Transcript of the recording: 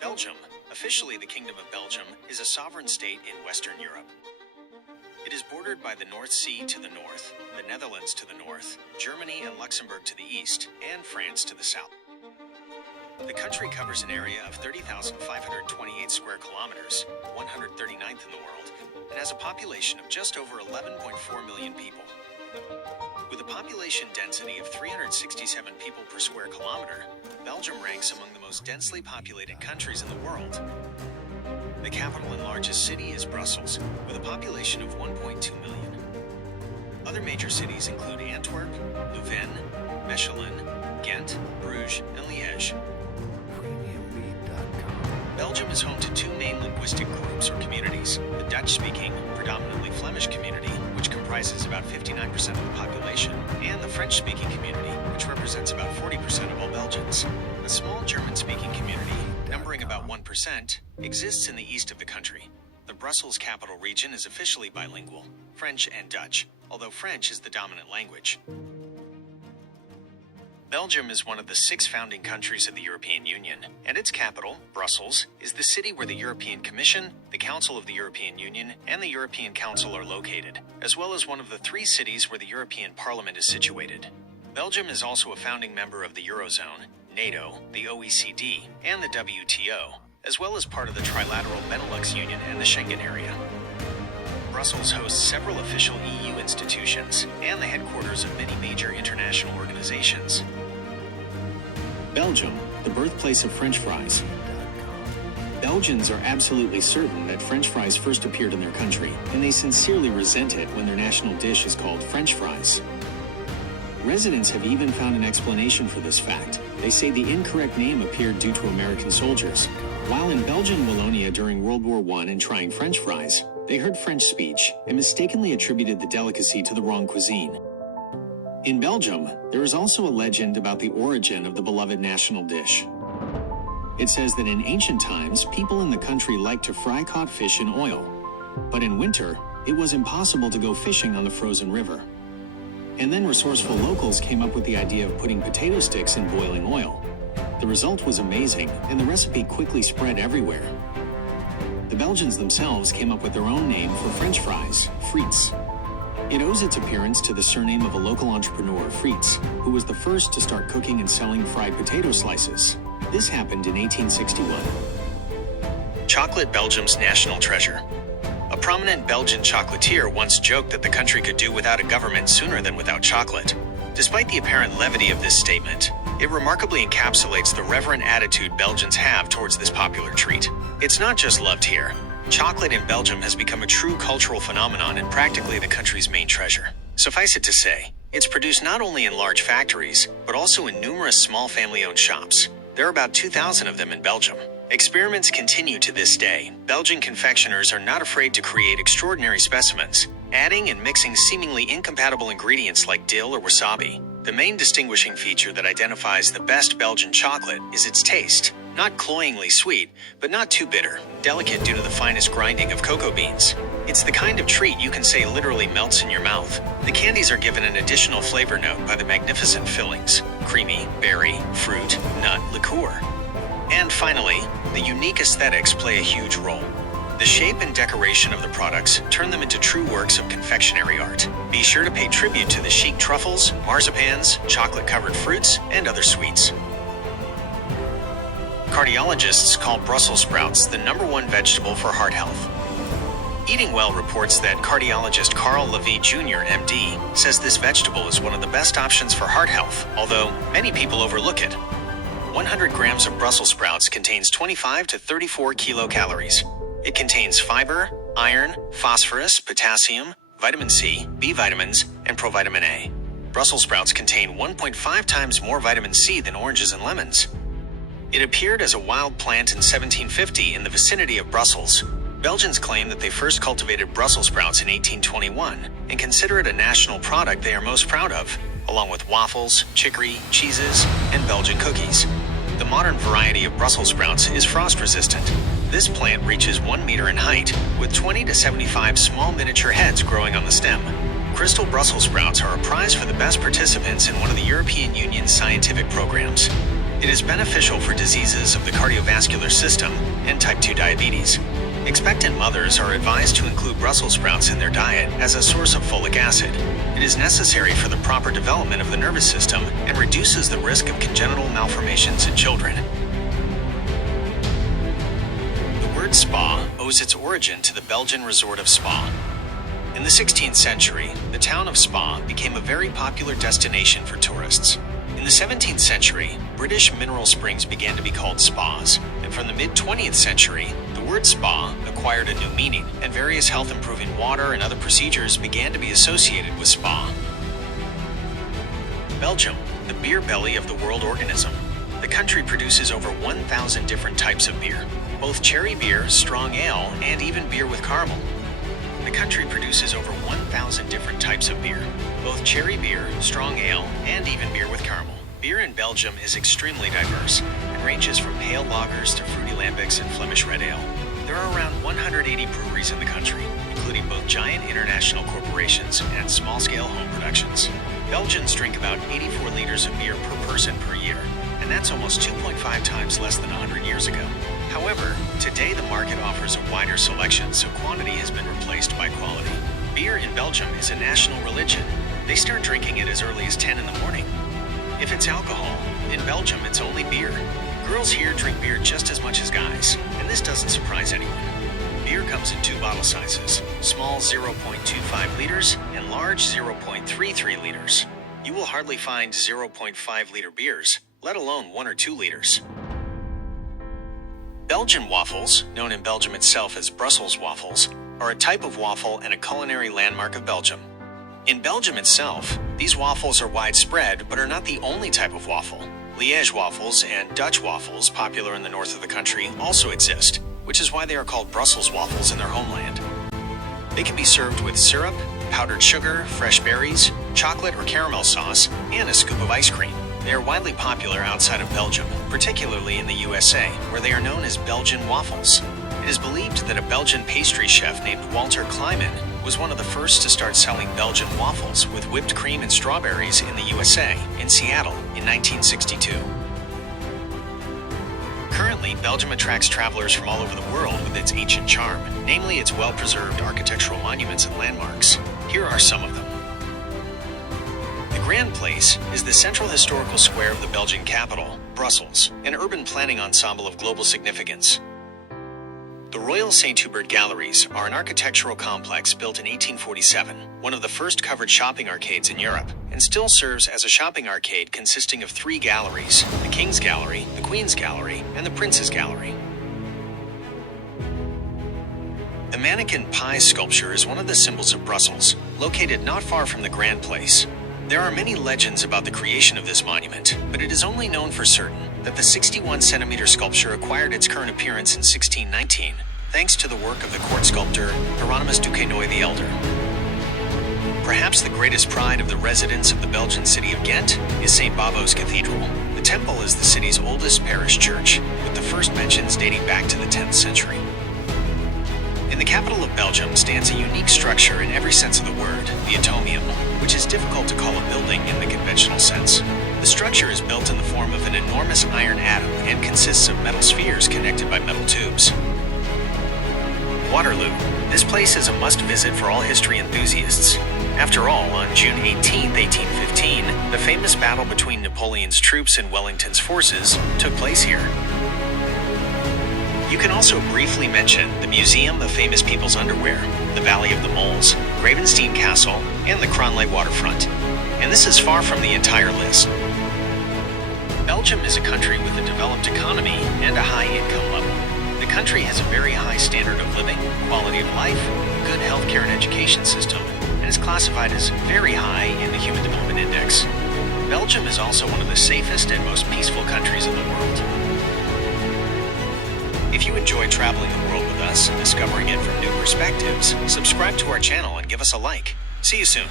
Belgium, officially the Kingdom of Belgium, is a sovereign state in Western Europe. It is bordered by the North Sea to the north, the Netherlands to the north, Germany and Luxembourg to the east, and France to the south. The country covers an area of 30,528 square kilometers, 139th in the world, and has a population of just over 11.4 million people. With a population density of 367 people per square kilometer, Belgium ranks among the most densely populated countries in the world. The capital and largest city is Brussels, with a population of 1.2 million. Other major cities include Antwerp, Leuven, Mechelen, Ghent, Bruges, and Liège. Belgium is home to two main linguistic groups or communities: the Dutch-speaking, predominantly Flemish community, which comprises about 59% of the population, and the French-speaking community, which represents about 40% of all Belgians. A small German-speaking community, numbering about 1%, exists in the east of the country. The Brussels capital region is officially bilingual, French and Dutch, although French is the dominant language. Belgium is one of the 6 founding countries of the European Union, and its capital, Brussels, is the city where the European Commission, the Council of the European Union, and the European Council are located, as well as one of the 3 cities where the European Parliament is situated. Belgium is also a founding member of the Eurozone, NATO, the OECD, and the WTO, as well as part of the trilateral Benelux Union and the Schengen area. Brussels hosts several official EU institutions and the headquarters of many major international organizations. Belgium, the birthplace of French fries. Belgians are absolutely certain that French fries first appeared in their country, and they sincerely resent it when their national dish is called French fries. Residents have even found an explanation for this fact. They say the incorrect name appeared due to American soldiers. While in Belgian Wallonia during World War I and trying French fries, they heard French speech and mistakenly attributed the delicacy to the wrong cuisine. In Belgium, there is also a legend about the origin of the beloved national dish. It says that in ancient times, people in the country liked to fry caught fish in oil. But in winter, it was impossible to go fishing on the frozen river. And then resourceful locals came up with the idea of putting potato sticks in boiling oil. The result was amazing, and the recipe quickly spread everywhere. The Belgians themselves came up with their own name for French fries, frites. It owes its appearance to the surname of a local entrepreneur, Frites, who was the first to start cooking and selling fried potato slices. This happened in 1861. Chocolate, Belgium's national treasure. A prominent Belgian chocolatier once joked that the country could do without a government sooner than without chocolate. Despite the apparent levity of this statement, it remarkably encapsulates the reverent attitude Belgians have towards this popular treat. It's not just loved here. Chocolate in Belgium has become a true cultural phenomenon and practically the country's main treasure. Suffice it to say, it's produced not only in large factories, but also in numerous small family-owned shops. There are about 2,000 of them in Belgium. Experiments continue to this day. Belgian confectioners are not afraid to create extraordinary specimens, adding and mixing seemingly incompatible ingredients like dill or wasabi. The main distinguishing feature that identifies the best Belgian chocolate is its taste. Not cloyingly sweet, but not too bitter, delicate due to the finest grinding of cocoa beans. It's the kind of treat you can say literally melts in your mouth. The candies are given an additional flavor note by the magnificent fillings: creamy, berry, fruit, nut, liqueur. And finally, the unique aesthetics play a huge role. The shape and decoration of the products turn them into true works of confectionery art. Be sure to pay tribute to the chic truffles, marzipans, chocolate-covered fruits, and other sweets. Cardiologists call Brussels sprouts the #1 vegetable for heart health. Eating Well reports that cardiologist Carl Levy Jr., MD, says this vegetable is one of the best options for heart health, although many people overlook it. 100 grams of Brussels sprouts contains 25 to 34 kilocalories. It contains fiber, iron, phosphorus, potassium, vitamin C, B vitamins, and provitamin A. Brussels sprouts contain 1.5 times more vitamin C than oranges and lemons. It appeared as a wild plant in 1750 in the vicinity of Brussels. Belgians claim that they first cultivated Brussels sprouts in 1821 and consider it a national product they are most proud of, along with waffles, chicory, cheeses, and Belgian cookies. The modern variety of Brussels sprouts is frost-resistant. This plant reaches 1 meter in height, with 20 to 75 small miniature heads growing on the stem. Crystal Brussels sprouts are a prize for the best participants in one of the European Union's scientific programs. It is beneficial for diseases of the cardiovascular system and type 2 diabetes. Expectant mothers are advised to include Brussels sprouts in their diet as a source of folic acid. It is necessary for the proper development of the nervous system and reduces the risk of congenital malformations in children. The word spa owes its origin to the Belgian resort of Spa. In the 16th century, the town of Spa became a very popular destination for tourists. In the 17th century, British mineral springs began to be called spas, and from the mid-20th century, the word spa acquired a new meaning, and various health-improving water and other procedures began to be associated with spa. Belgium, the beer belly of the world organism. The country produces over 1,000 different types of beer, both cherry beer, strong ale, and even beer with caramel. The country produces over 1,000 different types of beer, both cherry beer, strong ale, and even beer with caramel. Beer in Belgium is extremely diverse and ranges from pale lagers to fruity lambics and Flemish red ale. There are around 180 breweries in the country, including both giant international corporations and small-scale home productions. Belgians drink about 84 liters of beer per person per year, and that's almost 2.5 times less than 100 years ago. However, today the market offers a wider selection, so quantity has been replaced by quality. Beer in Belgium is a national religion. They start drinking it as early as 10 in the morning. If it's alcohol, in Belgium it's only beer. Girls here drink beer just as much as guys, and this doesn't surprise anyone. Beer comes in two bottle sizes, small 0.25 liters and large 0.33 liters. You will hardly find 0.5 liter beers, let alone 1 or 2 liters. Belgian waffles, known in Belgium itself as Brussels waffles, are a type of waffle and a culinary landmark of Belgium. In Belgium itself, these waffles are widespread but are not the only type of waffle. Liège waffles and Dutch waffles, popular in the north of the country, also exist, which is why they are called Brussels waffles in their homeland. They can be served with syrup, powdered sugar, fresh berries, chocolate or caramel sauce, and a scoop of ice cream. They are widely popular outside of Belgium, particularly in the USA, where they are known as Belgian waffles. It is believed that a Belgian pastry chef named Walter Kleiman was one of the first to start selling Belgian waffles with whipped cream and strawberries in the USA, in Seattle, in 1962. Currently, Belgium attracts travelers from all over the world with its ancient charm, namely its well-preserved architectural monuments and landmarks. Here are some of them. The Grand Place is the central historical square of the Belgian capital, Brussels, an urban planning ensemble of global significance. The Royal St. Hubert Galleries are an architectural complex built in 1847, one of the first covered shopping arcades in Europe, and still serves as a shopping arcade consisting of 3 galleries: the King's Gallery, the Queen's Gallery, and the Prince's Gallery. The mannequin pie sculpture is one of the symbols of Brussels, located not far from the Grand Place. There are many legends about the creation of this monument, but it is only known for certain that the 61-centimeter sculpture acquired its current appearance in 1619, thanks to the work of the court sculptor Hieronymus Duquesnoy the Elder. Perhaps the greatest pride of the residents of the Belgian city of Ghent is St. Bavo's Cathedral. The temple is the city's oldest parish church, with the first mentions dating back to the 10th century. In the capital of Belgium stands a unique structure in every sense of the word, the atomium, which is difficult to call a building in the conventional sense. The structure is built in the form of an enormous iron atom and consists of metal spheres connected by metal tubes. Waterloo. This place is a must-visit for all history enthusiasts. After all, on June 18, 1815, the famous battle between Napoleon's troops and Wellington's forces took place here. You can also briefly mention the Museum of Famous People's Underwear, the Valley of the Moles, Gravenstein Castle, and the Kronley waterfront. And this is far from the entire list. Belgium is a country with a developed economy and a high income level. The country has a very high standard of living, quality of life, a good healthcare and education system, and is classified as very high in the Human Development Index. Belgium is also one of the safest and most peaceful countries in the world. If you enjoy traveling the world with us and discovering it from new perspectives, subscribe to our channel and give us a like. See you soon.